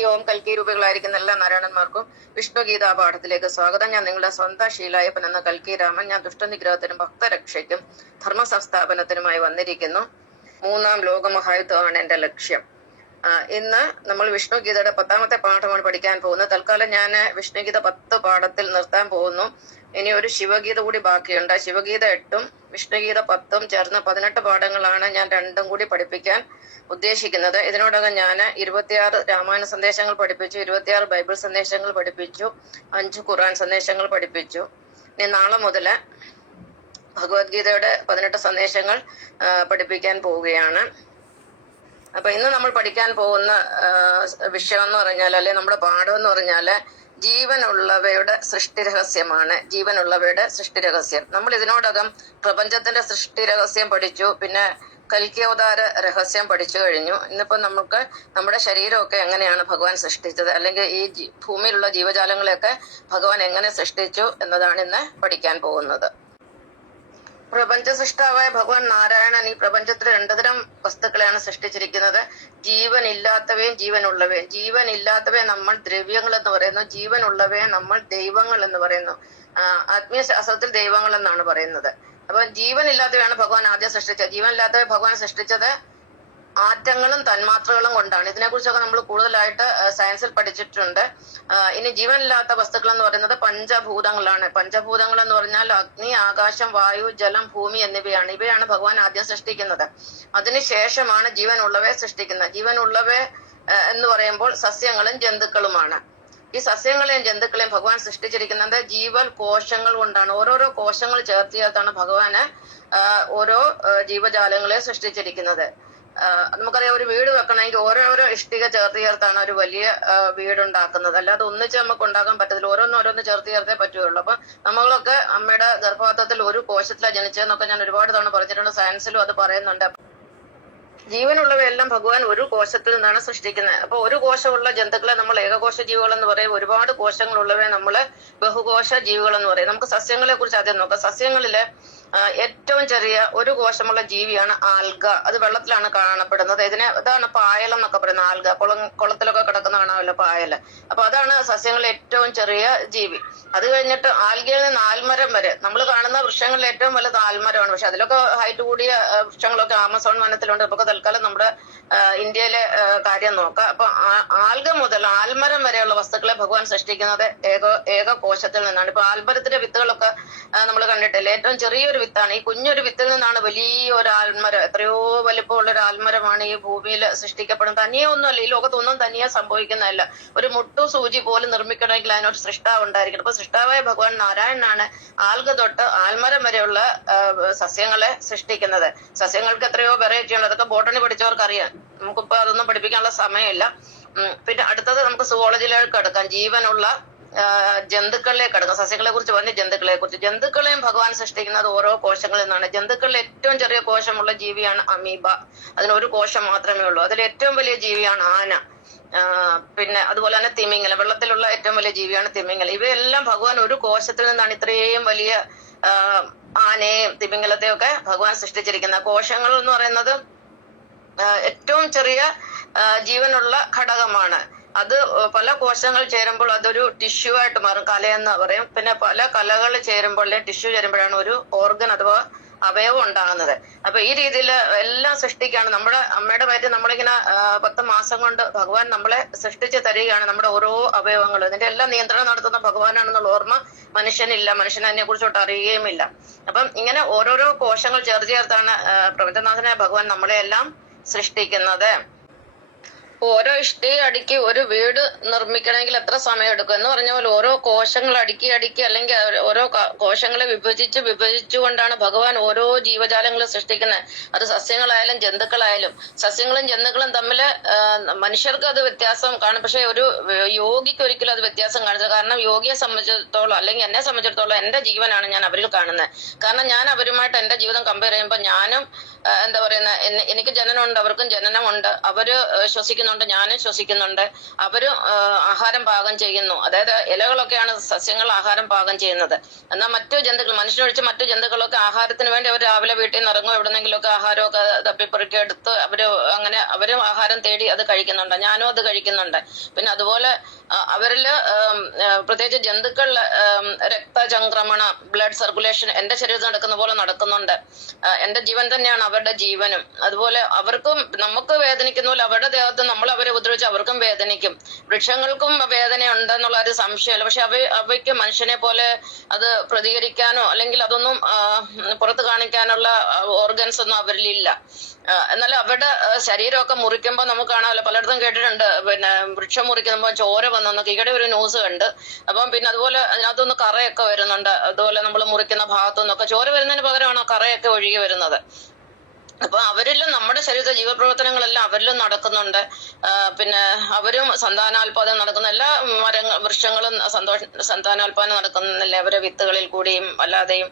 നിത്യവും കൽക്കി രൂപികളായിരിക്കുന്ന എല്ലാ നാരായണന്മാർക്കും വിഷ്ണുഗീതാ പാഠത്തിലേക്ക് സ്വാഗതം. ഞാൻ നിങ്ങളുടെ സ്വന്തം ശീലായപ്പൻ എന്ന കൽക്കി രാമൻ. ഞാൻ ദുഷ്ടനിഗ്രഹത്തിനും ഭക്തരക്ഷയ്ക്കും ധർമ്മ സംസ്ഥാപനത്തിനുമായി വന്നിരിക്കുന്നു. 3-ാം ലോകമഹായുദ്ധമാണ് എന്റെ ലക്ഷ്യം. ഇന്ന് നമ്മൾ വിഷ്ണുഗീതയുടെ 10ാമത്തെ പാഠമാണ് പഠിക്കാൻ പോകുന്നത്. തൽക്കാലം ഞാൻ വിഷ്ണുഗീത 10 പാഠത്തിൽ നിർത്താൻ പോകുന്നു. ഇനി ഒരു ശിവഗീത കൂടി ബാക്കിയുണ്ട്. ശിവഗീത 8-ഉം വിഷ്ണുഗീത 10-ഉം ചേർന്ന് 18 പാഠങ്ങളാണ് ഞാൻ രണ്ടും കൂടി പഠിപ്പിക്കാൻ ഉദ്ദേശിക്കുന്നത്. ഇതിനോടകം ഞാൻ 26 രാമായണ സന്ദേശങ്ങൾ പഠിപ്പിച്ചു, 26 ബൈബിൾ സന്ദേശങ്ങൾ പഠിപ്പിച്ചു, 5 ഖുർആൻ സന്ദേശങ്ങൾ പഠിപ്പിച്ചു. ഇനി നാളെ മുതല് ഭഗവത്ഗീതയുടെ 18 സന്ദേശങ്ങൾ പഠിപ്പിക്കാൻ പോവുകയാണ്. അപ്പൊ ഇന്ന് നമ്മൾ പഠിക്കാൻ പോകുന്ന വിഷയം എന്ന് പറഞ്ഞാൽ, അല്ലെ നമ്മുടെ പാഠം എന്ന് പറഞ്ഞാല് ജീവനുള്ളവയുടെ സൃഷ്ടി രഹസ്യമാണ്. ജീവനുള്ളവയുടെ സൃഷ്ടി രഹസ്യം. നമ്മൾ ഇതിനോടകം പ്രപഞ്ചത്തിന്റെ സൃഷ്ടി രഹസ്യം പഠിച്ചു, പിന്നെ കൽക്കിയവതാര രഹസ്യം പഠിച്ചു കഴിഞ്ഞു. ഇന്നിപ്പോ നമുക്ക് നമ്മുടെ ശരീരമൊക്കെ എങ്ങനെയാണ് ഭഗവാൻ സൃഷ്ടിച്ചത്, അല്ലെങ്കിൽ ഈ ഭൂമിയിലുള്ള ജീവജാലങ്ങളെയൊക്കെ ഭഗവാൻ എങ്ങനെ സൃഷ്ടിച്ചു എന്നതാണ് ഇന്ന് പഠിക്കാൻ പോകുന്നത്. പ്രപഞ്ച സൃഷ്ടാവായ ഭഗവാൻ നാരായണൻ ഈ പ്രപഞ്ചത്തിൽ 2 തരം വസ്തുക്കളെയാണ് സൃഷ്ടിച്ചിരിക്കുന്നത്. ജീവനില്ലാത്തവയും ജീവനുള്ളവയും. ജീവനില്ലാത്തവയെ നമ്മൾ ദ്രവ്യങ്ങൾ എന്ന് പറയുന്നു, ജീവനുള്ളവയെ നമ്മൾ ദൈവങ്ങൾ എന്ന് പറയുന്നു. ആത്മീയ ശാസ്ത്രത്തിൽ ദൈവങ്ങൾ എന്നാണ് പറയുന്നത്. അപ്പൊ ജീവനില്ലാത്തവയാണ് ഭഗവാൻ ആദ്യം സൃഷ്ടിച്ചത്. ജീവനില്ലാത്തവയെ ഭഗവാൻ സൃഷ്ടിച്ചത് ആറ്റങ്ങളും തന്മാത്രകളും കൊണ്ടാണ്. ഇതിനെക്കുറിച്ചൊക്കെ നമ്മൾ കൂടുതലായിട്ട് സയൻസിൽ പഠിച്ചിട്ടുണ്ട്. ഇനി ജീവനില്ലാത്ത വസ്തുക്കൾ എന്ന് പറയുന്നത് പഞ്ചഭൂതങ്ങളാണ്. പഞ്ചഭൂതങ്ങൾ എന്ന് പറഞ്ഞാൽ അഗ്നി, ആകാശം, വായു, ജലം, ഭൂമി എന്നിവയാണ്. ഇവയാണ് ഭഗവാൻ ആദ്യം സൃഷ്ടിക്കുന്നത്. അതിനുശേഷമാണ് ജീവനുള്ളവയെ സൃഷ്ടിക്കുന്നത്. ജീവനുള്ളവയെ എന്ന് പറയുമ്പോൾ സസ്യങ്ങളും ജന്തുക്കളുമാണ്. ഈ സസ്യങ്ങളെയും ജന്തുക്കളെയും ഭഗവാൻ സൃഷ്ടിച്ചിരിക്കുന്നത് ജീവൽ കോശങ്ങൾ കൊണ്ടാണ്. ഓരോരോ കോശങ്ങൾ ചേർത്താണ് ഭഗവാന് ഓരോ ജീവജാലങ്ങളെ സൃഷ്ടിച്ചിരിക്കുന്നത്. നമുക്കറിയാം, ഒരു വീട് വെക്കണമെങ്കിൽ ഓരോരോ ഇഷ്ടിക ചേർത്താണ് ഒരു വലിയ വീടുണ്ടാക്കുന്നത്. അല്ലാതെ ഒന്നിച്ച് നമുക്ക് ഉണ്ടാക്കാൻ പറ്റത്തില്ല. ഓരോന്ന് ചേർത്തേ പറ്റുകയുള്ളൂ. അപ്പൊ നമ്മളൊക്കെ അമ്മയുടെ ഗർഭപാത്രത്തിൽ ഒരു കോശത്തിലാണ് ജനിച്ചതെന്നൊക്കെ ഞാൻ ഒരുപാട് തവണ പറഞ്ഞിട്ടുണ്ട്. സയൻസിലും അത് പറയുന്നുണ്ട്. ജീവനുള്ളവയെല്ലാം ഭഗവാൻ ഒരു കോശത്തിൽ നിന്നാണ് സൃഷ്ടിക്കുന്നത്. അപ്പൊ ഒരു കോശമുള്ള ജന്തുക്കളെ നമ്മൾ ഏകകോശ ജീവികൾ എന്ന് പറയും. ഒരുപാട് കോശങ്ങളുള്ളവയെ നമ്മള് ബഹുകോശ ജീവികൾ എന്ന് പറയും. നമുക്ക് സസ്യങ്ങളെ കുറിച്ച് ആദ്യം നോക്കാം. സസ്യങ്ങളില് ഏറ്റവും ചെറിയ ഒരു കോശമുള്ള ജീവിയാണ് ആൽഗ. അത് വെള്ളത്തിലാണ് കാണപ്പെടുന്നത്. ഇതാണ് പായൽ എന്നൊക്കെ പറയുന്നത്. ആൽഗ കുളത്തിലൊക്കെ കിടക്കുന്ന കാണാമല്ലോ, പായൽ. അപ്പൊ അതാണ് സസ്യങ്ങളിലെ ഏറ്റവും ചെറിയ ജീവി. അത് കഴിഞ്ഞിട്ട് ആൽഗയിൽ നിന്ന് ആൽമരം വരെ. നമ്മൾ കാണുന്ന വൃക്ഷങ്ങളിൽ ഏറ്റവും വലുത് ആൽമരമാണ്. പക്ഷെ അതിലൊക്കെ ഹൈറ്റ് കൂടിയ വൃക്ഷങ്ങളൊക്കെ ആമസോൺ വനത്തിലുണ്ട്. നമുക്ക് തൽക്കാലം നമ്മുടെ ഇന്ത്യയിലെ കാര്യം നോക്കാം. അപ്പൊ ആൽഗ മുതൽ ആൽമരം വരെയുള്ള വസ്തുക്കളെ ഭഗവാൻ സൃഷ്ടിക്കുന്നത് ഏക കോശത്തിൽ നിന്നാണ്. ഇപ്പൊ ആൽമരത്തിന്റെ വിത്തുകളൊക്കെ നമ്മൾ കണ്ടിട്ടില്ലേ? ഏറ്റവും ചെറിയൊരു വിത്താണ്. ഈ കുഞ്ഞൊരു വിത്തിൽ നിന്നാണ് വലിയൊരു ആൽമരം, എത്രയോ വലിപ്പമുള്ള ഒരു ആൽമരമാണ് ഈ ഭൂമിയിൽ സൃഷ്ടിക്കപ്പെടുന്നത്. തനിയെ ഒന്നുമല്ല, ഈ ലോകത്തൊന്നും തനിയെ സംഭവിക്കുന്നതല്ല. ഒരു മുട്ടു സൂചി പോലും നിർമ്മിക്കണമെങ്കിൽ അതിനൊരു സൃഷ്ടാവ് ഉണ്ടായിരിക്കണം. അപ്പൊ സൃഷ്ടാവായ ഭഗവാൻ നാരായണനാണ് ആൽഗ തൊട്ട് ആൽമരം വരെയുള്ള സസ്യങ്ങളെ സൃഷ്ടിക്കുന്നത്. സസ്യങ്ങൾക്ക് എത്രയോ വെറൈറ്റി ഉണ്ട്. അതൊക്കെ ബോട്ടണി പഠിച്ചവർക്ക് അറിയാം. നമുക്കിപ്പോ അതൊന്നും പഠിപ്പിക്കാനുള്ള സമയമില്ല. പിന്നെ അടുത്തത് നമുക്ക് സുവോളജിയിലേക്ക് എടുക്കാം. ജീവനുള്ള ജന്തുക്കളിലേക്ക് അടക്കം. സസ്യങ്ങളെ കുറിച്ച് പറഞ്ഞ ജന്തുക്കളെയും ഭഗവാൻ സൃഷ്ടിക്കുന്നത് ഓരോ കോശങ്ങളിൽ നിന്നാണ്. ജന്തുക്കളിൽ ഏറ്റവും ചെറിയ കോശമുള്ള ജീവിയാണ് അമീബ. അതിനൊരു കോശം മാത്രമേ ഉള്ളൂ. അതിൽ ഏറ്റവും വലിയ ജീവിയാണ് ആന. പിന്നെ അതുപോലെ തന്നെ തിമിംഗലം, വെള്ളത്തിലുള്ള ഏറ്റവും വലിയ ജീവിയാണ് തിമിംഗലം. ഇവയെല്ലാം ഭഗവാൻ ഒരു കോശത്തിൽ നിന്നാണ് ഇത്രയും വലിയ ആനയും തിമിംഗലത്തെയും ഒക്കെ ഭഗവാൻ സൃഷ്ടിച്ചിരിക്കുന്നത്. കോശങ്ങൾ എന്ന് പറയുന്നത് ഏറ്റവും ചെറിയ ജീവനുള്ള ഘടകമാണ്. അത് പല കോശങ്ങൾ ചേരുമ്പോൾ അതൊരു ടിഷ്യൂ ആയിട്ട് മാറും. കലയെന്ന് പറയും. പിന്നെ പല കലകൾ ചേരുമ്പോൾ, ടിഷ്യൂ ചേരുമ്പോഴാണ് ഒരു ഓർഗൻ അഥവാ അവയവം ഉണ്ടാകുന്നത്. അപ്പൊ ഈ രീതിയിൽ എല്ലാം സൃഷ്ടിക്കുകയാണ്. നമ്മുടെ അമ്മയുടെ വയറ്റിൽ നമ്മളിങ്ങനെ 10 മാസം കൊണ്ട് ഭഗവാൻ നമ്മളെ സൃഷ്ടിച്ച് തരികയാണ്, നമ്മുടെ ഓരോ അവയവങ്ങളും. ഇതിന്റെ എല്ലാം നിയന്ത്രണം നടത്തുന്ന ഭഗവാനാണെന്നുള്ള ഓർമ്മ മനുഷ്യനില്ല. മനുഷ്യന് അതിനെ കുറിച്ചോട്ട് അറിയുകയുമില്ല. അപ്പം ഇങ്ങനെ ഓരോരോ കോശങ്ങൾ ചേർത്താണ് പ്രപഞ്ചനാഥനായ ഭഗവാൻ നമ്മളെ എല്ലാം സൃഷ്ടിക്കുന്നത്. ഓരോ ഇഷ്ടിക അടുക്കി ഒരു വീട് നിർമ്മിക്കണമെങ്കിൽ എത്ര സമയം എടുക്കും എന്ന് പറഞ്ഞ പോലെ ഓരോ കോശങ്ങൾ അടുക്കി അല്ലെങ്കിൽ ഓരോ കോശങ്ങളെ വിഭജിച്ചുകൊണ്ടാണ് ഭഗവാൻ ഓരോ ജീവജാലങ്ങളെ സൃഷ്ടിക്കുന്നത്. അത് സസ്യങ്ങളായാലും ജന്തുക്കളായാലും. സസ്യങ്ങളും ജന്തുക്കളും തമ്മിൽ മനുഷ്യർക്ക് അത് വ്യത്യാസം കാണും. പക്ഷെ ഒരു യോഗിക്ക് ഒരിക്കലും അത് വ്യത്യാസം കാണില്ല. കാരണം യോഗിയെ സംബന്ധിച്ചിടത്തോളം, അല്ലെങ്കിൽ എന്നെ സംബന്ധിച്ചിടത്തോളം എന്റെ ജീവനാണ് ഞാൻ അവരിൽ കാണുന്നത്. കാരണം ഞാൻ അവരുമായിട്ട് എന്റെ ജീവിതം കമ്പയർ ചെയ്യുമ്പോൾ ഞാനും എന്താ പറയുന്ന, എനിക്ക് ജനനമുണ്ട്, അവർക്കും ജനനമുണ്ട്. അവര് ശ്വസിക്കുന്നുണ്ട്, ശ്വസിക്കുന്നുണ്ട്, ഞാനും ശ്വസിക്കുന്നുണ്ട്. അവരും ആഹാരം പാകം ചെയ്യുന്നു. അതായത് ഇലകളൊക്കെയാണ് സസ്യങ്ങൾ ആഹാരം പാകം ചെയ്യുന്നത്. എന്നാൽ മറ്റു ജന്തുക്കൾ, മനുഷ്യനൊഴിച്ച് മറ്റു ജന്തുക്കളൊക്കെ ആഹാരത്തിന് വേണ്ടി അവർ രാവിലെ വീട്ടിൽ നിന്ന് ഇറങ്ങും, എവിടെന്നെങ്കിലുമൊക്കെ ആഹാരമൊക്കെ തപ്പിപ്പെറുക്കി എടുത്ത് അവരും ആഹാരം തേടി അത് കഴിക്കുന്നുണ്ട്. ഞാനും അത് കഴിക്കുന്നുണ്ട്. പിന്നെ അതുപോലെ അവരില് പ്രത്യേകിച്ച് ജന്തുക്കളില് രക്തചംക്രമണ, ബ്ലഡ് സർക്കുലേഷൻ എന്റെ ശരീരത്തിൽ നടക്കുന്ന പോലെ നടക്കുന്നുണ്ട്. എന്റെ ജീവൻ തന്നെയാണ് അവരുടെ ജീവനും. അതുപോലെ അവർക്കും നമുക്ക് വേദനിക്കുന്ന പോലെ അവരുടെ ദേഹത്ത് നമ്മൾ അവരെ ഉപദ്രവിച്ച് അവർക്കും വേദനിക്കും. വൃക്ഷങ്ങൾക്കും വേദന ഉണ്ടെന്നുള്ള ഒരു സംശയമല്ല. പക്ഷെ അവയ്ക്ക് മനുഷ്യനെ പോലെ അത് പ്രതികരിക്കാനോ അല്ലെങ്കിൽ അതൊന്നും പുറത്ത് കാണിക്കാനുള്ള ഓർഗൻസ് ഒന്നും അവരിലില്ല. എന്നാൽ അവരുടെ ശരീരമൊക്കെ മുറിക്കുമ്പോൾ നമുക്ക് കാണാമല്ലോ, പലയിടത്തും കേട്ടിട്ടുണ്ട്, പിന്നെ വൃക്ഷം മുറിക്കുമ്പോൾ ചോര വന്നൊക്കെ. ഈയിടെ ഒരു ന്യൂസ് കണ്ട്. അപ്പം പിന്നെ അതുപോലെ അതിനകത്തൊന്ന് കറയൊക്കെ വരുന്നുണ്ട്. അതുപോലെ നമ്മൾ മുറിക്കുന്ന ഭാഗത്തുനിന്നൊക്കെ ചോര വരുന്നതിന് പകരമാണ് കറയൊക്കെ ഒഴുകി വരുന്നത്. അപ്പൊ അവരിലും നമ്മുടെ ശരീരത്തിലെ ജീവപ്രവർത്തനങ്ങളെല്ലാം അവരിലും നടക്കുന്നുണ്ട്. പിന്നെ അവരും സന്താനാൽപാദനം നടക്കുന്ന എല്ലാ വൃക്ഷങ്ങളും സന്താനാൽപാദനം നടക്കുന്നില്ല. അവരെ വിത്തുകളിൽ കൂടിയും അല്ലാതെയും.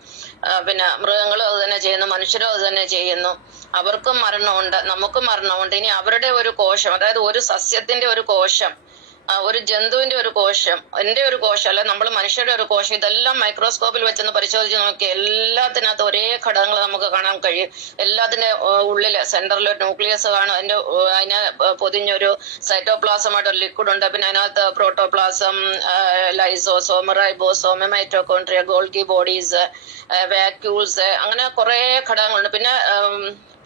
പിന്നെ മൃഗങ്ങളും അത് തന്നെ ചെയ്യുന്നു, മനുഷ്യരും അത് തന്നെ ചെയ്യുന്നു. അവർക്കും മരണമുണ്ട്, നമുക്കും മരണമുണ്ട്. ഇനി അവരുടെ ഒരു കോശം, അതായത് ഒരു സസ്യത്തിന്റെ ഒരു കോശം, ഒരു ജന്തുവിന്റെ ഒരു കോശം, എന്റെ ഒരു കോശം, അല്ലെ നമ്മൾ മനുഷ്യരുടെ ഒരു കോശം, ഇതെല്ലാം മൈക്രോസ്കോപ്പിൽ വെച്ചൊന്ന് പരിശോധിച്ച് നോക്കി എല്ലാത്തിനകത്ത് ഒരേ ഘടകങ്ങൾ നമുക്ക് കാണാൻ കഴിയും. എല്ലാത്തിന്റെ ഉള്ളില് സെന്ററിൽ ഒരു ന്യൂക്ലിയസ് കാണും. അതിനെ പൊതിഞ്ഞൊരു സൈറ്റോപ്ലാസമായിട്ട് ഒരു ലിക്വിഡ് ഉണ്ട്. പിന്നെ അതിനകത്ത് protoplasm, lysosome, ribosome, mitochondria, Golgi bodies, vacuoles, അങ്ങനെ കുറെ ഘടകങ്ങളുണ്ട്. പിന്നെ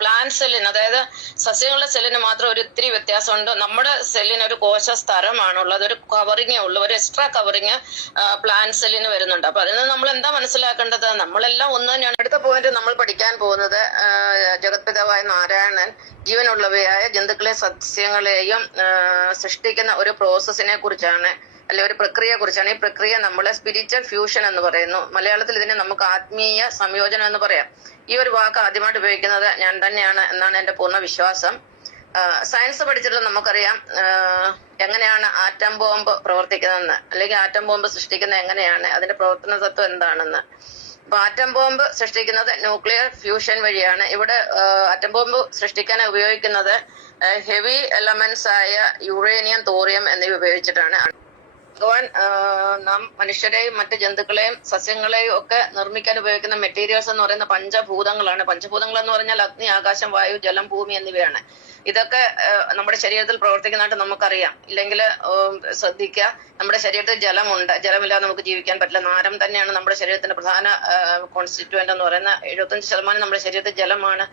പ്ലാന്റ് സെല്ലിന്, അതായത് സസ്യങ്ങളുടെ സെല്ലിന് മാത്രം ഒരു ഇത്തിരി വ്യത്യാസമുണ്ട്. നമ്മുടെ സെല്ലിന് ഒരു കോശ സ്ഥലമാണുള്ളത്, ഒരു കവറിങ്ങേ ഉള്ളൂ, ഒരു എക്സ്ട്രാ കവറിങ് പ്ലാന്റ് സെല്ലിന് വരുന്നുണ്ട്. അപ്പൊ അതിൽ നിന്ന് നമ്മൾ എന്താ മനസ്സിലാക്കേണ്ടത്? നമ്മളെല്ലാം ഒന്ന് തന്നെയാണ്. അടുത്ത പോയിന്റ് നമ്മൾ പഠിക്കാൻ പോകുന്നത് ജഗത്പിതാവായ നാരായണൻ ജീവനുള്ളവയായ ജന്തുക്കളെ സസ്യങ്ങളെയും സൃഷ്ടിക്കുന്ന ഒരു പ്രോസസ്സിനെ കുറിച്ചാണ്, അല്ലെ ഒരു പ്രക്രിയയെ കുറിച്ചാണ്. ഈ പ്രക്രിയ നമ്മൾ സ്പിരിച്വൽ ഫ്യൂഷൻ എന്ന് പറയുന്നു. മലയാളത്തിൽ ഇതിനെ നമുക്ക് ആത്മീയ സംയോജനം എന്ന് പറയാം. ഈ ഒരു വാക്ക് ആദ്യമായിട്ട് ഉപയോഗിക്കുന്നത് ഞാൻ തന്നെയാണ് എന്നാണ് എന്റെ പൂർണ്ണ വിശ്വാസം. സയൻസ് പഠിച്ചിട്ടുള്ള നമുക്കറിയാം എങ്ങനെയാണ് ആറ്റം ബോംബ് പ്രവർത്തിക്കുന്നതെന്ന്, അല്ലെങ്കിൽ ആറ്റം ബോംബ് സൃഷ്ടിക്കുന്നത് എങ്ങനെയാണ്, അതിന്റെ പ്രവർത്തന തത്വം എന്താണെന്ന്. അപ്പൊ ആറ്റം ബോംബ് സൃഷ്ടിക്കുന്നത് ന്യൂക്ലിയർ ഫ്യൂഷൻ വഴിയാണ്. ഇവിടെ ആറ്റം ബോംബ് സൃഷ്ടിക്കാൻ ഉപയോഗിക്കുന്നത് ഹെവി എലമെന്റ്സ് ആയ യുറേനിയം, തോറിയം എന്നിവ ഉപയോഗിച്ചിട്ടാണ്. ഭഗവാൻ നാം മനുഷ്യരെയും മറ്റ് ജന്തുക്കളെയും സസ്യങ്ങളെയും ഒക്കെ നിർമ്മിക്കാൻ ഉപയോഗിക്കുന്ന മെറ്റീരിയൽസ് എന്ന് പറയുന്ന പഞ്ചഭൂതങ്ങളാണ്. പഞ്ചഭൂതങ്ങൾ എന്ന് പറഞ്ഞാൽ അഗ്നി, ആകാശം, വായു, ജലം, ഭൂമി എന്നിവയാണ്. ഇതൊക്കെ നമ്മുടെ ശരീരത്തിൽ പ്രവർത്തിക്കുന്നതായിട്ട് നമുക്കറിയാം. ഇല്ലെങ്കിൽ ശ്രദ്ധിക്കുക, നമ്മുടെ ശരീരത്തിൽ ജലമുണ്ട്, ജലമില്ലാതെ നമുക്ക് ജീവിക്കാൻ പറ്റില്ല. നാരം തന്നെയാണ് നമ്മുടെ ശരീരത്തിന്റെ പ്രധാന കോൺസ്റ്റിറ്റ്യൂവന്റ് എന്ന് പറയുന്ന 75% നമ്മുടെ ശരീരത്തിൽ ജലമാണ്.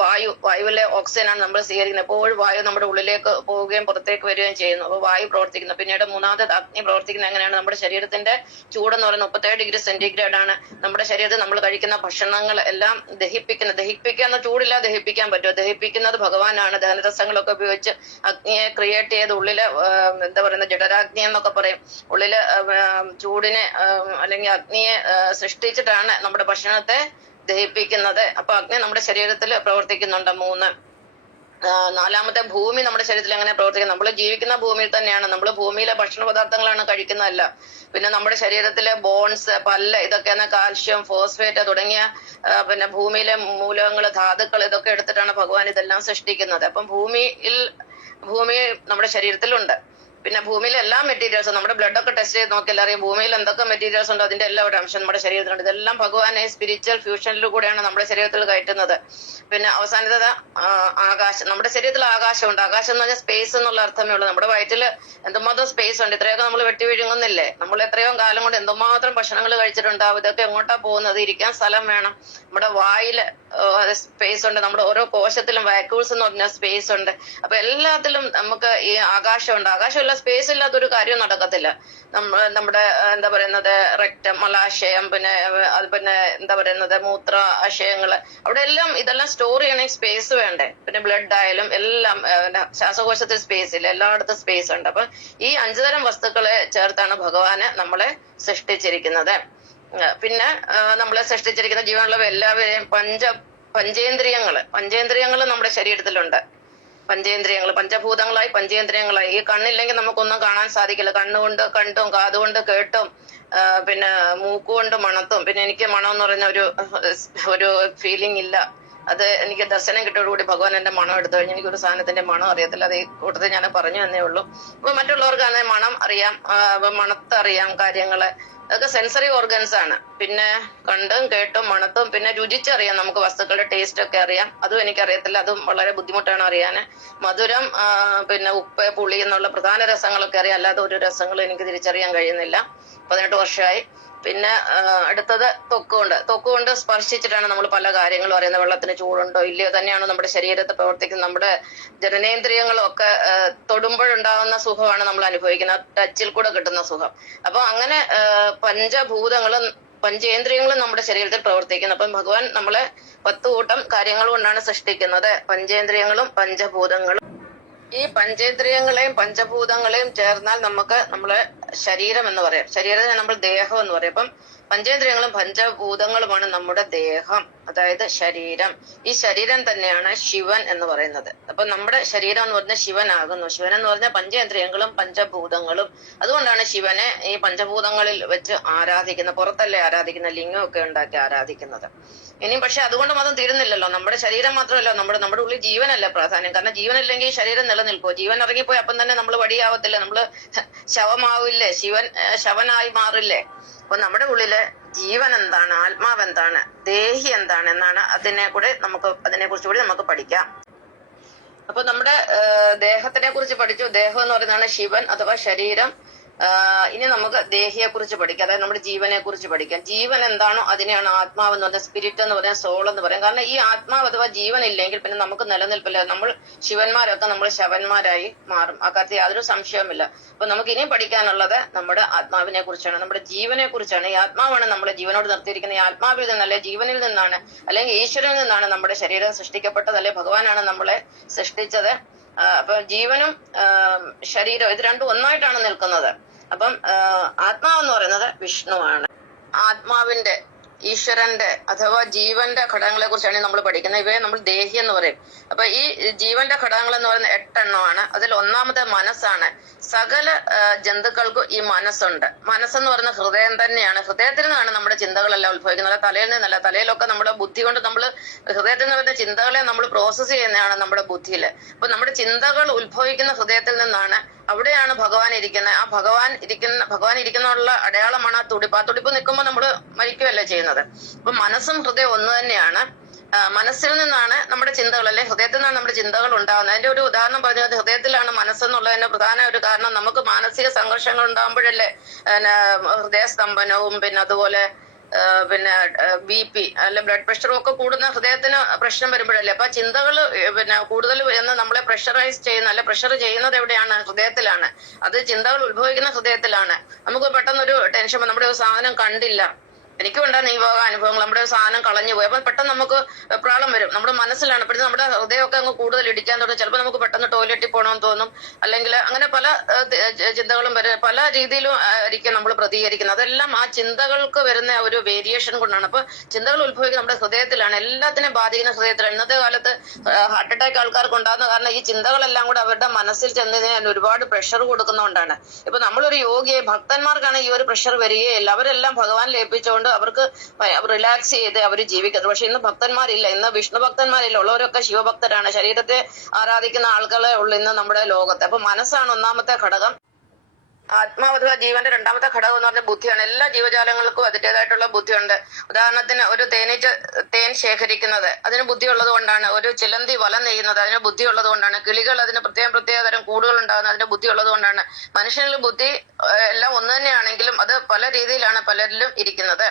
വായുവിലെ ഓക്സിജനാണ് നമ്മൾ സ്വീകരിക്കുന്നത്. എപ്പോഴും വായു നമ്മുടെ ഉള്ളിലേക്ക് പോവുകയും പുറത്തേക്ക് വരികയും ചെയ്യുന്നു. അപ്പോൾ വായു പ്രവർത്തിക്കുന്നു. പിന്നീട് മൂന്നാമത് അഗ്നി പ്രവർത്തിക്കുന്നത് എങ്ങനെയാണ്? നമ്മുടെ ശരീരത്തിന്റെ ചൂടെന്ന് പറയുന്നത് 37 ഡിഗ്രി സെന്റിഗ്രേഡ് ആണ്. നമ്മുടെ ശരീരത്തിൽ നമ്മൾ കഴിക്കുന്ന ഭക്ഷണങ്ങൾ എല്ലാം ദഹിപ്പിക്കുന്ന ചൂടില്ലാതെ ദഹിപ്പിക്കാൻ പറ്റുമോ? ദഹിപ്പിക്കുന്നത് ഭഗവാനാണ്. ദഹനരസങ്ങളൊക്കെ ഉപയോഗിച്ച് അഗ്നിയെ ക്രിയേറ്റ് ചെയ്ത് ഉള്ളില് എന്താ പറയുന്നത്, ജഡരാഗ്നി എന്നൊക്കെ പറയും, ഉള്ളില് ചൂടിനെ അല്ലെങ്കിൽ അഗ്നിയെ സൃഷ്ടിച്ചിട്ടാണ് നമ്മുടെ ഭക്ഷണത്തെ ദഹിപ്പിക്കുന്നത്. അപ്പൊ അഗ്നി നമ്മുടെ ശരീരത്തിൽ പ്രവർത്തിക്കുന്നുണ്ട്. 3. നാലാമത്തെ ഭൂമി നമ്മുടെ ശരീരത്തിൽ എങ്ങനെ പ്രവർത്തിക്കുന്നത്? നമ്മൾ ജീവിക്കുന്ന ഭൂമിയിൽ തന്നെയാണ്. നമ്മൾ ഭൂമിയിലെ ഭക്ഷണ പദാർത്ഥങ്ങളാണ് കഴിക്കുന്നതല്ല. പിന്നെ നമ്മുടെ ശരീരത്തിലെ ബോൺസ്, പല്ല്, ഇതൊക്കെയാണ് കാൽഷ്യം, ഫോസ്ഫേറ്റ് തുടങ്ങിയ പിന്നെ ഭൂമിയിലെ മൂലകങ്ങൾ, ധാതുക്കൾ, ഇതൊക്കെ എടുത്തിട്ടാണ് ഭഗവാൻ ഇതെല്ലാം സൃഷ്ടിക്കുന്നത്. അപ്പം ഭൂമി നമ്മുടെ ശരീരത്തിലുണ്ട്. പിന്നെ ഭൂമിയിലെ എല്ലാ മെറ്റീരിയൽസും, നമ്മുടെ ബ്ലഡ് ഒക്കെ ടെസ്റ്റ് ചെയ്ത് നോക്കിയാൽ അറിയാം ഭൂമിയിൽ എന്തൊക്കെ മെറ്റീരിയൽസ് ഉണ്ടോ അതിന്റെ എല്ലാ ഒരു അംശം നമ്മുടെ ശരീരത്തിലുണ്ട്. ഇതെല്ലാം ഭഗവാനെ സ്പിരിച്വൽ ഫ്യൂഷനിലൂടെയാണ് നമ്മുടെ ശരീരത്തിൽ കയറ്റുന്നത്. പിന്നെ അവസാനത്തെ ആകാശം. നമ്മുടെ ശരീരത്തിൽ ആകാശമുണ്ട്. ആകാശം എന്ന് പറഞ്ഞാൽ സ്പേസ് എന്നുള്ള അർത്ഥമേ ഉള്ളൂ. നമ്മുടെ വയറ്റിൽ എന്തുമാത്രം സ്പേസ് ഉണ്ട്. ഇത്രയൊക്കെ നമ്മൾ വെട്ടി വിഴുങ്ങുന്നില്ലേ? നമ്മൾ എത്രയോ കാലം കൊണ്ട് എന്തുമാത്രം ഭക്ഷണങ്ങൾ കഴിച്ചിട്ടുണ്ടാവും. ഇതൊക്കെ എങ്ങോട്ടാ പോകുന്നത്? ഇരിക്കാൻ സ്ഥലം വേണം. നമ്മുടെ വായില് സ്പേസ് ഉണ്ട്. നമ്മുടെ ഓരോ കോശത്തിലും വാക്യൂൾസ് എന്ന് പറഞ്ഞ സ്പേസ് ഉണ്ട്. അപ്പൊ എല്ലാത്തിലും നമുക്ക് ഈ ആകാശമുണ്ട്. ആകാശമില്ല, സ്പേസ് ഇല്ലാത്തൊരു കാര്യം നടക്കത്തില്ല. നമ്മുടെ എന്താ പറയുന്നത്, റെക്ടം, മലാശയം, പിന്നെ എന്താ പറയുന്നത്, മൂത്രാശയങ്ങള്, അവിടെ എല്ലാം ഇതെല്ലാം സ്റ്റോർ ചെയ്യണേ സ്പേസ് വേണ്ടേ? പിന്നെ ബ്ലഡ് ആയാലും എല്ലാം, ശ്വാസകോശത്തിൽ സ്പേസ് ഇല്ല, എല്ലായിടത്തും സ്പേസ് ഉണ്ട്. അപ്പൊ ഈ 5 തരം വസ്തുക്കളെ ചേർത്താണ് ഭഗവാന് നമ്മളെ സൃഷ്ടിച്ചിരിക്കുന്നത്. പിന്നെ നമ്മളെ സൃഷ്ടിച്ചിരിക്കുന്ന ജീവനുള്ള എല്ലാവരെയും പഞ്ചേന്ദ്രിയങ്ങൾ നമ്മുടെ ശരീരത്തിലുണ്ട്. പഞ്ചഭൂതങ്ങളായി, പഞ്ചേന്ദ്രിയങ്ങളായി. ഈ കണ്ണില്ലെങ്കിൽ നമുക്കൊന്നും കാണാൻ സാധിക്കില്ല. കണ്ണുകൊണ്ട് കണ്ടും, കാതുകൊണ്ട് കേട്ടും, പിന്നെ മൂക്കുകൊണ്ട് മണത്തും. പിന്നെ എനിക്ക് മണം എന്ന് പറയുന്ന ഒരു ഫീലിംഗ് ഇല്ല. അത് എനിക്ക് ദർശനം കിട്ടിയോടുകൂടി ഭഗവാൻ എന്റെ മണം എടുത്തു കഴിഞ്ഞാൽ എനിക്കൊരു സാധനത്തിന്റെ മണം അറിയത്തില്ല. അത് ഈ കൂട്ടത്തിൽ ഞാൻ പറഞ്ഞു തന്നേ ഉള്ളൂ. അപ്പൊ മറ്റുള്ളവർക്കാണ് മണം അറിയാം, മണത്തറിയാം കാര്യങ്ങള്. അതൊക്കെ സെൻസറി ഓർഗൻസ് ആണ്. പിന്നെ കണ്ടും കേട്ടും മണത്തും പിന്നെ രുചിച്ചറിയാം, നമുക്ക് വസ്തുക്കളുടെ ടേസ്റ്റ് ഒക്കെ അറിയാം. അതും എനിക്കറിയത്തില്ല, അതും വളരെ ബുദ്ധിമുട്ടാണ് അറിയാന്. മധുരം, പിന്നെ ഉപ്പ്, പുളി എന്നുള്ള പ്രധാന രസങ്ങളൊക്കെ അറിയാം, അല്ലാതെ ഒരു രസങ്ങളും എനിക്ക് തിരിച്ചറിയാൻ കഴിയുന്നില്ല. 18 വർഷമായി. പിന്നെ അടുത്തത് ത്വക്കുകൊണ്ട് സ്പർശിച്ചിട്ടാണ് നമ്മൾ പല കാര്യങ്ങളും അറിയുന്നത്. വെള്ളത്തിന് ചൂടുണ്ടോ ഇല്ലയോ, തന്നെയാണ് നമ്മുടെ ശരീരത്തെ പ്രവർത്തിക്കുന്നത്. നമ്മുടെ ജനനേന്ദ്രിയങ്ങളും ഒക്കെ തൊടുമ്പോഴുണ്ടാകുന്ന സുഖമാണ് നമ്മൾ അനുഭവിക്കുന്നത്, ടച്ചിൽ കൂടെ കിട്ടുന്ന സുഖം. അപ്പൊ അങ്ങനെ പഞ്ചേന്ദ്രിയങ്ങളും നമ്മുടെ ശരീരത്തിൽ പ്രവർത്തിക്കുന്നു. അപ്പം ഭഗവാൻ നമ്മളെ 10 കൂട്ടം കാര്യങ്ങൾ കൊണ്ടാണ് സൃഷ്ടിക്കുന്നത്, പഞ്ചേന്ദ്രിയങ്ങളും പഞ്ചഭൂതങ്ങളും. ഈ പഞ്ചേന്ദ്രിയങ്ങളെയും പഞ്ചഭൂതങ്ങളെയും ചേർന്നാൽ നമുക്ക് നമ്മളെ ശരീരം എന്ന് പറയാം. ശരീരത്തിന് നമ്മൾ ദേഹം എന്ന് പറയും. അപ്പം പഞ്ചേന്ദ്രിയങ്ങളും പഞ്ചഭൂതങ്ങളുമാണ് നമ്മുടെ ദേഹം, അതായത് ശരീരം. ഈ ശരീരം തന്നെയാണ് ശിവൻ എന്ന് പറയുന്നത്. അപ്പൊ നമ്മുടെ ശരീരം എന്ന് പറഞ്ഞാൽ ശിവനാകുന്നു. ശിവൻ എന്ന് പറഞ്ഞാൽ പഞ്ചേന്ദ്രിയങ്ങളും പഞ്ചഭൂതങ്ങളും. അതുകൊണ്ടാണ് ശിവനെ ഈ പഞ്ചഭൂതങ്ങളിൽ വെച്ച് ആരാധിക്കുന്നത്. പുറത്തല്ലേ ആരാധിക്കുന്ന, ലിംഗമൊക്കെ ഉണ്ടാക്കി ആരാധിക്കുന്നത്. ഇനിയും പക്ഷെ അതുകൊണ്ട് മാത്രം തീരുന്നില്ലല്ലോ. നമ്മുടെ ശരീരം മാത്രമല്ല, നമ്മുടെ ഉള്ളിൽ ജീവനല്ല പ്രാധാന്യം. കാരണം ജീവനില്ലെങ്കിൽ ശരീരം നിലനിൽക്കുമോ? ജീവൻ ഇറങ്ങിപ്പോയി അപ്പം തന്നെ നമ്മൾ വടിയാവത്തില്ല, നമ്മള് ശവമാവില്ലേ, ശവനായി മാറില്ലേ? അപ്പൊ നമ്മുടെ ഉള്ളില് ജീവൻ എന്താണ്, ആത്മാവ് എന്താണ്, ദേഹി എന്താണ് എന്നാണ് അതിനെ കുറിച്ച് കൂടി നമുക്ക് പഠിക്കാം. അപ്പൊ നമ്മുടെ ദേഹത്തിനെ കുറിച്ച് പഠിച്ചു. ദേഹം എന്ന് പറയുന്നതാണ് ശിവൻ അഥവാ ശരീരം. ഇനി നമുക്ക് ദേഹിയെ കുറിച്ച് പഠിക്കാം, അതായത് നമ്മുടെ ജീവനെ കുറിച്ച് പഠിക്കാം. ജീവൻ എന്താണോ അതിനെയാണ് ആത്മാവ് എന്ന് പറയുന്നത്, സ്പിരിറ്റ് എന്ന് പറയാം, സോൾ എന്ന് പറയാം. കാരണം ഈ ആത്മാവ് അഥവാ ജീവൻ ഇല്ലെങ്കിൽ പിന്നെ നമുക്ക് നിലനിൽപ്പില്ല. നമ്മൾ ശിവന്മാരൊക്കെ നമ്മൾ ശവന്മാരായി മാറും, ആ കാര്യത്തിൽ യാതൊരു സംശയവുമില്ല. അപ്പൊ നമുക്ക് ഇനിയും പഠിക്കാനുള്ളത് നമ്മുടെ ആത്മാവിനെ കുറിച്ചാണ്, നമ്മുടെ ജീവനെ കുറിച്ചാണ്. ഈ ആത്മാവാണ് നമ്മളെ ജീവനോട് നിർത്തിയിരിക്കുന്നത്. ഈ ആത്മാവിൽ നിന്നല്ലേ, ജീവനിൽ നിന്നാണ് അല്ലെങ്കിൽ ഈശ്വരനിൽ നിന്നാണ് നമ്മുടെ ശരീരം സൃഷ്ടിക്കപ്പെട്ടത്, അല്ലെ ഭഗവാനാണ് നമ്മളെ സൃഷ്ടിച്ചത്. അപ്പൊ ജീവനും ശരീരവും ഇത് രണ്ടും ഒന്നായിട്ടാണ് നിൽക്കുന്നത്. അപ്പം ആത്മാവെന്ന് പറയുന്നത് വിഷ്ണുവാണ്. ആത്മാവിന്റെ, ഈശ്വരന്റെ അഥവാ ജീവന്റെ ഘടകങ്ങളെ കുറിച്ചാണ് നമ്മൾ പഠിക്കുന്നത്. ഇവയെ നമ്മൾ ദേഹി എന്ന് പറയും. അപ്പൊ ഈ ജീവന്റെ ഘടകങ്ങൾ എന്ന് പറയുന്നത് 8 എണ്ണമാണ്. അതിൽ ഒന്നാമത്തെ മനസ്സാണ്. സകല ജന്തുക്കൾക്കും ഈ മനസ്സുണ്ട്. മനസ്സെന്ന് പറയുന്ന ഹൃദയം തന്നെയാണ്. ഹൃദയത്തിൽ നിന്നാണ് നമ്മുടെ ചിന്തകളെല്ലാം ഉത്ഭവിക്കുന്നത്, തലയിൽ നിന്നല്ല. തലയിലൊക്കെ നമ്മുടെ ബുദ്ധി കൊണ്ട് നമ്മൾ ഹൃദയത്തിൽ നിന്ന് വരുന്ന ചിന്തകളെ നമ്മൾ പ്രോസസ് ചെയ്യുന്നതാണ് നമ്മുടെ ബുദ്ധിയിൽ. അപ്പൊ നമ്മുടെ ചിന്തകൾ ഉത്ഭവിക്കുന്ന ഹൃദയത്തിൽ നിന്നാണ്. അവിടെയാണ് ഭഗവാൻ ഇരിക്കുന്നത്. ആ ഭഗവാൻ ഇരിക്കുന്നുള്ള അടയാളമാണ് ആ തുടിപ്പ്. ആ തുടിപ്പ് നിൽക്കുമ്പോൾ നമ്മൾ മരിക്കുകയല്ലേ ചെയ്യുന്നത്. അപ്പൊ മനസ്സും ഹൃദയം ഒന്ന് തന്നെയാണ്. മനസ്സിൽ നിന്നാണ് നമ്മുടെ ചിന്തകൾ, അല്ലെ ഹൃദയത്തിൽ നിന്നാണ് നമ്മുടെ ചിന്തകൾ ഉണ്ടാകുന്നത്. അതിന്റെ ഒരു ഉദാഹരണം പറഞ്ഞത് ഹൃദയത്തിലാണ് മനസ്സെന്നുള്ളതിന്റെ പ്രധാന ഒരു കാരണം. നമുക്ക് മാനസിക സംഘർഷങ്ങൾ ഉണ്ടാകുമ്പോഴല്ലേ ഹൃദയസ്തംഭനവും പിന്നെ അതുപോലെ BP അല്ലെ ബ്ലഡ് പ്രഷറും ഒക്കെ കൂടുന്ന ഹൃദയത്തിന് പ്രശ്നം വരുമ്പോഴല്ലേ. അപ്പൊ ചിന്തകൾ കൂടുതൽ എന്ന് നമ്മളെ പ്രഷറൈസ് ചെയ്യുന്ന, അല്ലെ പ്രഷർ ചെയ്യുന്നത് എവിടെയാണ്? ഹൃദയത്തിലാണ്. അത് ചിന്തകൾ ഉത്ഭവിക്കുന്ന ഹൃദയത്തിലാണ്. നമുക്ക് പെട്ടെന്നൊരു ടെൻഷൻ, നമ്മുടെ ഒരു സാധനം കണ്ടില്ല, എനിക്കും ഉണ്ടാകുന്ന ഈ വക അനുഭവങ്ങൾ. നമ്മുടെ സാധനം കളഞ്ഞു പോയി, അപ്പൊ പെട്ടെന്ന് നമുക്ക് വെപ്രാളം വരും. നമ്മുടെ മനസ്സിലാണ്. പിന്നെ നമ്മുടെ ഹൃദയമൊക്കെ അങ്ങ് കൂടുതൽ ഇടിക്കാൻ തുടങ്ങും. ചിലപ്പോൾ നമുക്ക് പെട്ടെന്ന് ടോയ്ലറ്റിൽ പോകണമെന്ന് തോന്നും, അല്ലെങ്കിൽ അങ്ങനെ പല ചിന്തകളും വരും. പല രീതിയിലും ആയിരിക്കും നമ്മൾ പ്രതികരിക്കുന്നത്. അതെല്ലാം ആ ചിന്തകൾക്ക് വരുന്ന ഒരു വേരിയേഷൻ കൊണ്ടാണ്. അപ്പൊ ചിന്തകൾ ഉത്ഭവിക്കുന്നത് നമ്മുടെ ഹൃദയത്തിലാണ്. എല്ലാത്തിനെയും ബാധിക്കുന്ന ഹൃദയത്തിലാണ്. ഇന്നത്തെ കാലത്ത് ഹാർട്ട് അറ്റാക്ക് ആൾക്കാർക്ക് ഉണ്ടാകുന്ന കാരണം ഈ ചിന്തകളെല്ലാം കൂടെ അവരുടെ മനസ്സിൽ ചെന്നതിന് ഒരുപാട് പ്രഷർ കൊടുക്കുന്നതുകൊണ്ടാണ്. ഇപ്പൊ നമ്മളൊരു യോഗിയെ, ഭക്തന്മാർക്കാണ് ഈ ഒരു പ്രഷർ വരികയില്ല. അവരെല്ലാം ഭഗവാൻ ലയിപ്പിച്ചുകൊണ്ട് അവർക്ക് റിലാക്സ് ചെയ്ത് അവർ ജീവിക്കുന്നത്. പക്ഷെ ഇന്ന് ഭക്തന്മാരില്ല. ഇന്ന് വിഷ്ണു ഭക്തന്മാരില്ല. ഉള്ളവരൊക്കെ ശിവഭക്തരാണ്. ശരീരത്തെ ആരാധിക്കുന്ന ആളുകളെ ഉള്ളു ഇന്ന് നമ്മുടെ ലോകത്ത്. അപ്പൊ മനസ്സാണ് ഒന്നാമത്തെ ഘടകം. ആത്മാവ് അഥവാ ജീവന്റെ രണ്ടാമത്തെ ഘടകം എന്ന് പറഞ്ഞ ബുദ്ധിയാണ്. എല്ലാ ജീവജാലങ്ങൾക്കും അതിൻ്റെതായിട്ടുള്ള ബുദ്ധിയുണ്ട്. ഉദാഹരണത്തിന് ഒരു തേൻ ശേഖരിക്കുന്നത് അതിന് ബുദ്ധി ഉള്ളത് കൊണ്ടാണ്. ഒരു ചിലന്തി വല നെയ്യുന്നത് അതിന് ബുദ്ധി ഉള്ളത് കൊണ്ടാണ്. കിളികൾ അതിന് പ്രത്യേക തരം കൂടുകൾ ഉണ്ടാകുന്നത് അതിന്റെ ബുദ്ധി ഉള്ളത് കൊണ്ടാണ്. മനുഷ്യനിൽ ബുദ്ധി എല്ലാം ഒന്ന് തന്നെയാണെങ്കിലും അത് പല രീതിയിലാണ് പലരിലും ഇരിക്കുന്നത്.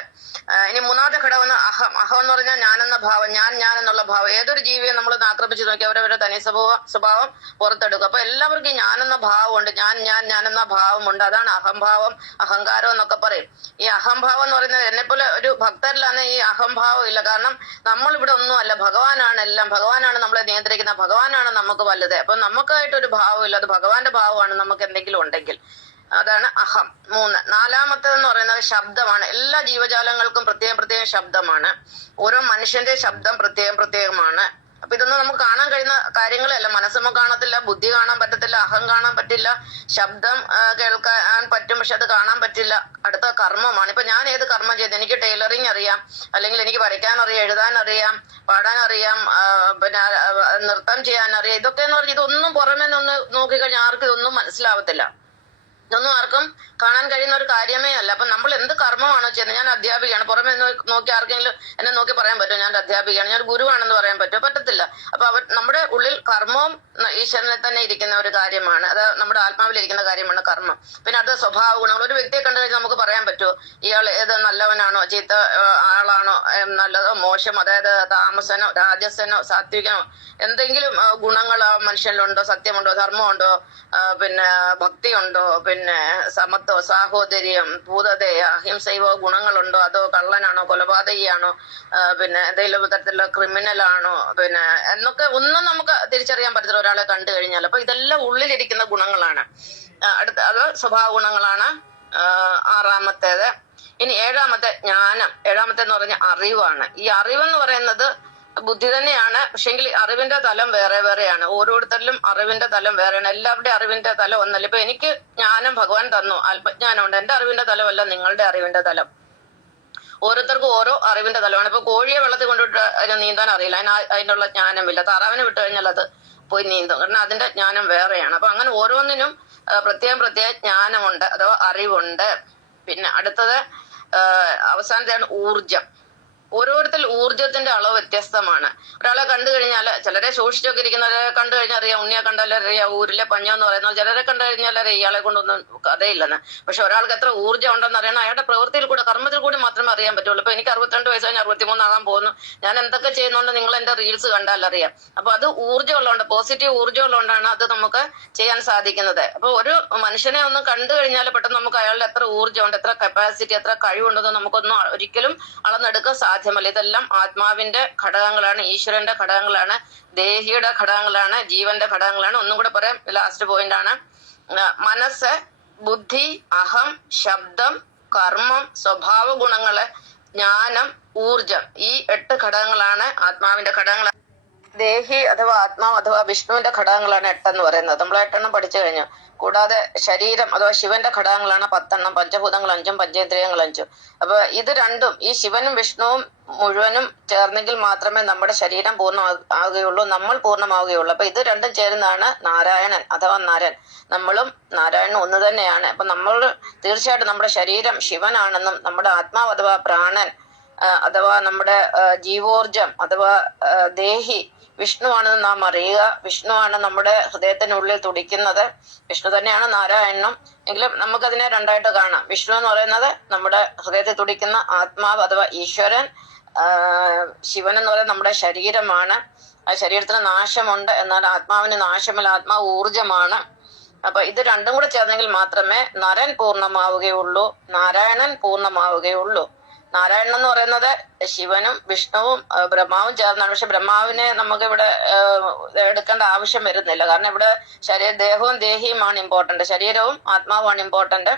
ഇനി മൂന്നാമത്തെ ഘടകം അഹം. അഹം എന്ന് പറഞ്ഞാൽ ഞാനെന്ന ഭാവം, ഞാൻ എന്നുള്ള ഭാവം. ഏതൊരു ജീവിയെ നമ്മൾ ആക്രമിച്ചു നോക്കി അവരവരുടെ തനി സ്വഭാവം പുറത്തെടുക്കും. അപ്പൊ എല്ലാവർക്കും ഈ ഞാനെന്ന ഭാവമുണ്ട്. ഞാനെന്ന ഭാവമുണ്ട്. അതാണ് അഹംഭാവം, അഹങ്കാരം എന്നൊക്കെ പറയും. ഈ അഹംഭാവം എന്ന് പറയുന്നത് എന്നെപ്പോലെ ഒരു ഭക്തരിലാണ് ഈ അഹംഭാവം ഇല്ല. കാരണം നമ്മൾ ഇവിടെ ഒന്നും അല്ല, ഭഗവാനാണ് എല്ലാം. ഭഗവാനാണ് നമ്മളെ നിയന്ത്രിക്കുന്നത്, ഭഗവാനാണ് നമുക്ക് വലുത്. അപ്പൊ നമുക്കായിട്ടൊരു ഭാവമില്ല, അത് ഭഗവാന്റെ ഭാവമാണ് നമുക്ക് എന്തെങ്കിലും ഉണ്ടെങ്കിൽ. അതാണ് അഹം. 3. നാലാമത്തേതെന്ന് പറയുന്നത് ശബ്ദമാണ്. എല്ലാ ജീവജാലങ്ങൾക്കും പ്രത്യേകം ശബ്ദമാണ്. ഓരോ മനുഷ്യന്റെ ശബ്ദം പ്രത്യേകമാണ്. അപ്പൊ ഇതൊന്നും നമുക്ക് കാണാൻ കഴിയുന്ന കാര്യങ്ങളല്ല. മനസ്സമ്മ കാണത്തില്ല, ബുദ്ധി കാണാൻ പറ്റത്തില്ല, അഹം കാണാൻ പറ്റില്ല, ശബ്ദം കേൾക്കാൻ പറ്റും, പക്ഷെ അത് കാണാൻ പറ്റില്ല. അടുത്ത കർമ്മമാണ്. ഇപ്പൊ ഞാൻ ഏത് കർമ്മം ചെയ്തു? എനിക്ക് ടൈലറിങ് അറിയാം, അല്ലെങ്കിൽ എനിക്ക് വരയ്ക്കാൻ അറിയാം, എഴുതാൻ അറിയാം, പാടാൻ അറിയാം, പിന്നെ നൃത്തം ചെയ്യാൻ അറിയാം. ഇതൊക്കെ എന്ന് പറഞ്ഞാൽ ഇതൊന്നും പുറമേ നിന്ന് നോക്കിക്കഴിഞ്ഞാൽ ആർക്കും ഇതൊന്നും മനസ്സിലാവത്തില്ല. ഇതൊന്നും ആർക്കും കാണാൻ കഴിയുന്ന ഒരു കാര്യമേ അല്ല. അപ്പൊ നമ്മൾ എന്ത് കർമ്മമാണോ ചെയ്യുന്നത്? ഞാൻ അധ്യാപികയാണ്, പുറമെ നോക്കി ആർക്കെങ്കിലും എന്നെ നോക്കി പറയാൻ പറ്റുമോ ഞാൻ അധ്യാപികയാണ്, ഞാൻ ഗുരുവാണെന്ന് പറയാൻ പറ്റുമോ? പറ്റത്തില്ല. അപ്പൊ നമ്മുടെ ഉള്ളിൽ കർമ്മവും ഈശ്വരനെ തന്നെ ഇരിക്കുന്ന ഒരു കാര്യമാണ്. അത് നമ്മുടെ ആത്മാവിലിരിക്കുന്ന കാര്യമാണ് കർമ്മം. പിന്നെ അത് സ്വഭാവ ഗുണങ്ങൾ. ഒരു വ്യക്തിയെ കണ്ടു കഴിഞ്ഞാൽ നമുക്ക് പറയാൻ പറ്റുമോ ഇയാൾ ഏത് നല്ലവനാണോ, ചീത്ത ആളാണോ, നല്ലതോ മോശം, അതായത് താമസനോ രാജസനോ സാത്വികനോ, എന്തെങ്കിലും ഗുണങ്ങൾ ആ മനുഷ്യനിലുണ്ടോ, സത്യമുണ്ടോ, ധർമ്മമുണ്ടോ, പിന്നെ ഭക്തിയുണ്ടോ, പിന്നെ സമത്വം, സാഹോദര്യം, ഭൂതതയ, അഹിംസയോ ഗുണങ്ങളുണ്ടോ, അതോ കള്ളനാണോ, കൊലപാതകിയാണോ, പിന്നെ എന്തെങ്കിലും തരത്തിലുള്ള ക്രിമിനലാണോ, പിന്നെ എന്നൊക്കെ ഒന്നും നമുക്ക് തിരിച്ചറിയാൻ പറ്റത്തില്ല ഒരാളെ കണ്ടു കഴിഞ്ഞാൽ. അപ്പൊ ഇതെല്ലാം ഉള്ളിലിരിക്കുന്ന ഗുണങ്ങളാണ്. അത് സ്വഭാവ ഗുണങ്ങളാണ്. ആറാമത്തേത്. ഇനി ഏഴാമത്തെ ജ്ഞാനം. ഏഴാമത്തെന്ന് പറഞ്ഞ അറിവാണ്. ഈ അറിവെന്ന് പറയുന്നത് ബുദ്ധി തന്നെയാണ്, പക്ഷെങ്കിൽ അറിവിന്റെ തലം വേറെ വേറെയാണ്. ഓരോരുത്തരിലും അറിവിന്റെ തലം വേറെയാണ്. എല്ലാവരുടെയും അറിവിന്റെ തലം ഒന്നല്ല. ഇപ്പൊ എനിക്ക് ജ്ഞാനം ഭഗവാൻ തന്നു, അല്പജ്ഞാനമുണ്ട്. എന്റെ അറിവിന്റെ തലമല്ല നിങ്ങളുടെ അറിവിന്റെ തലം. ഓരോരുത്തർക്കും ഓരോ അറിവിന്റെ തലമാണ്. ഇപ്പൊ കോഴിയെ വെള്ളത്തിൽ കൊണ്ടിട്ട് അതിന് നീന്താൻ അറിയില്ല, അതിനുള്ള ജ്ഞാനമില്ല. താറാവിനെ വിട്ടു കഴിഞ്ഞാൽ അത് പോയി നീന്തും, കാരണം അതിന്റെ ജ്ഞാനം വേറെയാണ്. അപ്പൊ അങ്ങനെ ഓരോന്നിനും പ്രത്യേകം ജ്ഞാനമുണ്ട്, അഥവാ അറിവുണ്ട്. പിന്നെ അടുത്തത് അവസാനത്തെയാണ് ഊർജം. ഓരോരുത്തർ ഊർജത്തിന്റെ അളവ് വ്യത്യസ്തമാണ്. ഒരാളെ കണ്ടു കഴിഞ്ഞാൽ, ചിലരെ സൂക്ഷിച്ചൊക്കെ ഇരിക്കുന്നവരെ കണ്ടു കഴിഞ്ഞാൽ അറിയാം, ഉണ്ണിയെ കണ്ടാലറിയാം ഊരിലെ പഞ്ഞെന്ന് പറയുന്നത്. ചിലരെ കണ്ടു കഴിഞ്ഞാൽ അറിയാം ഇയാളെ കൊണ്ടൊന്നും കഥയില്ലെന്ന്. പക്ഷെ ഒരാൾക്ക് എത്ര ഊർജ്ജം ഉണ്ടെന്ന് അറിയണം അയാളുടെ പ്രവൃത്തിയിൽ കൂടെ, കർമ്മത്തിൽ കൂടി മാത്രമേ അറിയാൻ പറ്റുള്ളൂ. ഇപ്പൊ എനിക്ക് 62 വയസ്സ് കഴിഞ്ഞ് 63 ആകാൻ പോകുന്നു. ഞാൻ എന്തൊക്കെ ചെയ്യുന്നുണ്ട് നിങ്ങൾ എന്റെ റീൽസ് കണ്ടാൽ അറിയാം. അപ്പൊ അത് ഊർജ്ജം ഉള്ളതുകൊണ്ട്, പോസിറ്റീവ് ഊർജ്ജം ഉള്ളതുകൊണ്ടാണ് അത് നമുക്ക് ചെയ്യാൻ സാധിക്കുന്നത്. അപ്പൊ ഒരു മനുഷ്യനെ ഒന്ന് കണ്ടു കഴിഞ്ഞാൽ പെട്ടെന്ന് നമുക്ക് അയാളുടെ എത്ര ഊർജ്ജമുണ്ട്, എത്ര കപ്പാസിറ്റി, എത്ര കഴിവുണ്ടെന്ന് നമുക്കൊന്നും ഒരിക്കലും അളന്നെടുക്കാൻ സാധിക്കില്ല. ഇതെല്ലാം ആത്മാവിന്റെ ഘടകങ്ങളാണ്, ഈശ്വരന്റെ ഘടകങ്ങളാണ്, ദേഹിയുടെ ഘടകങ്ങളാണ്, ജീവന്റെ ഘടകങ്ങളാണ്. ഒന്നും കൂടെ പറയാം, ലാസ്റ്റ് പോയിന്റ് ആണ്. മനസ്സ്, ബുദ്ധി, അഹം, ശബ്ദം, കർമ്മം, സ്വഭാവ ഗുണങ്ങള്, ജ്ഞാനം, ഊർജം. ഈ 8 ഘടകങ്ങളാണ് ആത്മാവിന്റെ ഘടകങ്ങൾ. ദേഹി അഥവാ ആത്മാവ് അഥവാ വിഷ്ണുവിന്റെ ഘടകങ്ങളാണ് 8 എന്ന് പറയുന്നത്. നമ്മൾ 8 എണ്ണം പഠിച്ചു കഴിഞ്ഞു. കൂടാതെ ശരീരം അഥവാ ശിവന്റെ ഘടകങ്ങളാണ് 10 എണ്ണം, പഞ്ചഭൂതങ്ങൾ 5ഉം പഞ്ചേന്ദ്രിയങ്ങൾ 5ഉം. അപ്പൊ ഇത് രണ്ടും, ഈ ശിവനും വിഷ്ണുവും മുഴുവനും ചേർന്നെങ്കിൽ മാത്രമേ നമ്മുടെ ശരീരം പൂർണ്ണമാവുകയുള്ളൂ, നമ്മൾ പൂർണ്ണമാവുകയുള്ളൂ. അപ്പൊ ഇത് രണ്ടും ചേരുന്നതാണ് നാരായണൻ അഥവാ നരൻ. നമ്മളും നാരായണനും ഒന്ന് തന്നെയാണ്. അപ്പൊ നമ്മൾ തീർച്ചയായിട്ടും നമ്മുടെ ശരീരം ശിവനാണെന്നും നമ്മുടെ ആത്മാവ് അഥവാ പ്രാണൻ അഥവാ നമ്മുടെ ജീവോർജം അഥവാ ദേഹി വിഷ്ണുവാണെന്ന് നാം അറിയുക. വിഷ്ണുവാണ് നമ്മുടെ ഹൃദയത്തിനുള്ളിൽ തുടിക്കുന്നത്. വിഷ്ണു തന്നെയാണ് നാരായണനും. എങ്കിലും നമുക്കതിനെ രണ്ടായിട്ട് കാണാം. വിഷ്ണു എന്ന് പറയുന്നത് നമ്മുടെ ഹൃദയത്തിൽ തുടിക്കുന്ന ആത്മാവ് അഥവാ ഈശ്വരൻ. ശിവൻ എന്ന് പറയുന്നത് നമ്മുടെ ശരീരമാണ്. ആ ശരീരത്തിന് നാശമുണ്ട്, എന്നാൽ ആത്മാവിന് നാശമില്ല. ആത്മാവ് ഊർജമാണ്. അപ്പൊ ഇത് രണ്ടും കൂടെ ചേർന്നെങ്കിൽ മാത്രമേ നരൻ പൂർണ്ണമാവുകയുള്ളൂ, നാരായണൻ പൂർണ്ണമാവുകയുള്ളൂ. നാരായണൻ എന്ന് പറയുന്നത് ശിവനും വിഷ്ണുവും ബ്രഹ്മാവും ചേർന്നാണ്. പക്ഷെ ബ്രഹ്മാവിനെ നമുക്ക് ഇവിടെ എടുക്കേണ്ട ആവശ്യം വരുന്നില്ല. കാരണം ഇവിടെ ദേഹവും ദേഹിയുമാണ് ഇമ്പോർട്ടന്റ്, ശരീരവും ആത്മാവുമാണ് ഇമ്പോർട്ടന്റ്.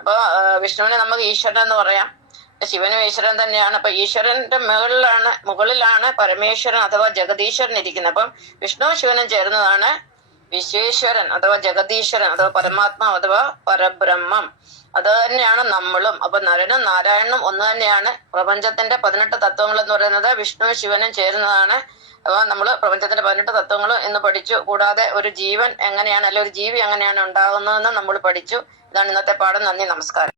അപ്പൊ വിഷ്ണുവിനെ നമുക്ക് ഈശ്വരൻ എന്ന് പറയാം, ശിവനും ഈശ്വരൻ തന്നെയാണ്. അപ്പൊ ഈശ്വരന്റെ മുകളിലാണ് പരമേശ്വരൻ അഥവാ ജഗദീശ്വരൻ ഇരിക്കുന്നത്. അപ്പം വിഷ്ണുവും ശിവനും ചേർന്നതാണ് വിശ്വേശ്വരൻ അഥവാ ജഗദീശ്വരൻ അഥവാ പരമാത്മാവ് അഥവാ പരബ്രഹ്മം. അത് തന്നെയാണ് നമ്മളും. അപ്പൊ നരനും നാരായണനും ഒന്ന് തന്നെയാണ്. പ്രപഞ്ചത്തിന്റെ 18 തത്വങ്ങൾ എന്ന് പറയുന്നത് വിഷ്ണുവും ശിവനും ചേരുന്നതാണ്. അപ്പൊ നമ്മള് പ്രപഞ്ചത്തിന്റെ 18 തത്വങ്ങളും ഇന്ന് പഠിച്ചു. കൂടാതെ ഒരു ജീവൻ എങ്ങനെയാണ്, അല്ലെ ഒരു ജീവി എങ്ങനെയാണ് ഉണ്ടാകുന്നതെന്ന് നമ്മൾ പഠിച്ചു. ഇതാണ് ഇന്നത്തെ പാഠം. നന്ദി, നമസ്കാരം.